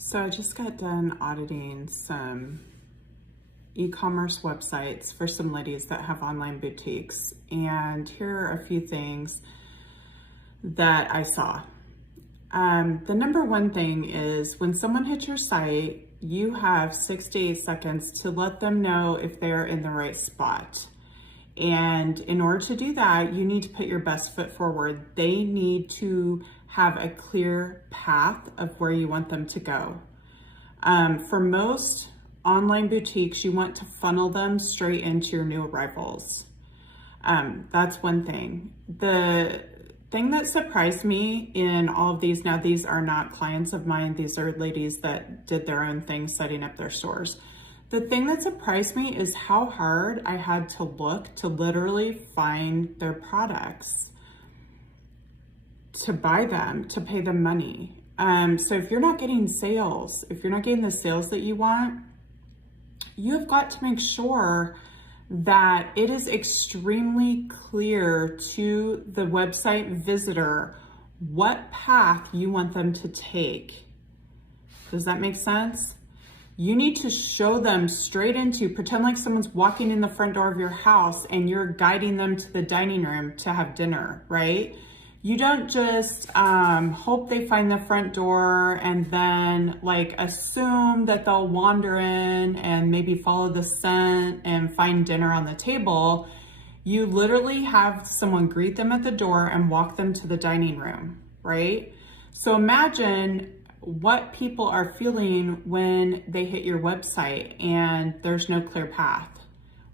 So I just got done auditing some e-commerce websites for some ladies that have online boutiques. And here are a few things that I saw. The number one thing is when someone hits your site, you have 6 to 8 seconds to let them know if they're in the right spot. And in order to do that, you need to put your best foot forward. They need to have a clear path of where you want them to go. For most online boutiques, you want to funnel them straight into your new arrivals. That's one thing. The thing that surprised me in all of these, now these are not clients of mine, these are ladies that did their own thing setting up their stores. The thing that surprised me is how hard I had to look to literally find their products, to buy them, to pay them money. So if you're not getting sales, if you're not getting the sales that you want, you have got to make sure that it is extremely clear to the website visitor what path you want them to take. Does that make sense? You need to show them straight into, pretend like someone's walking in the front door of your house and you're guiding them to the dining room to have dinner, right? You don't just hope they find the front door and then like assume that they'll wander in and maybe follow the scent and find dinner on the table. You literally have someone greet them at the door and walk them to the dining room, right? So imagine what people are feeling when they hit your website and there's no clear path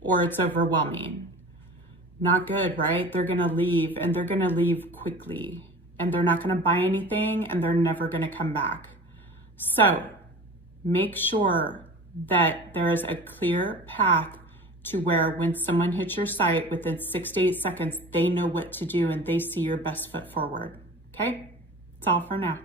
or it's overwhelming. Not good, right? They're gonna leave and they're gonna leave quickly and they're not gonna buy anything and they're never gonna come back. So make sure that there is a clear path to where when someone hits your site within 6 to 8 seconds, they know what to do and they see your best foot forward, okay? That's all for now.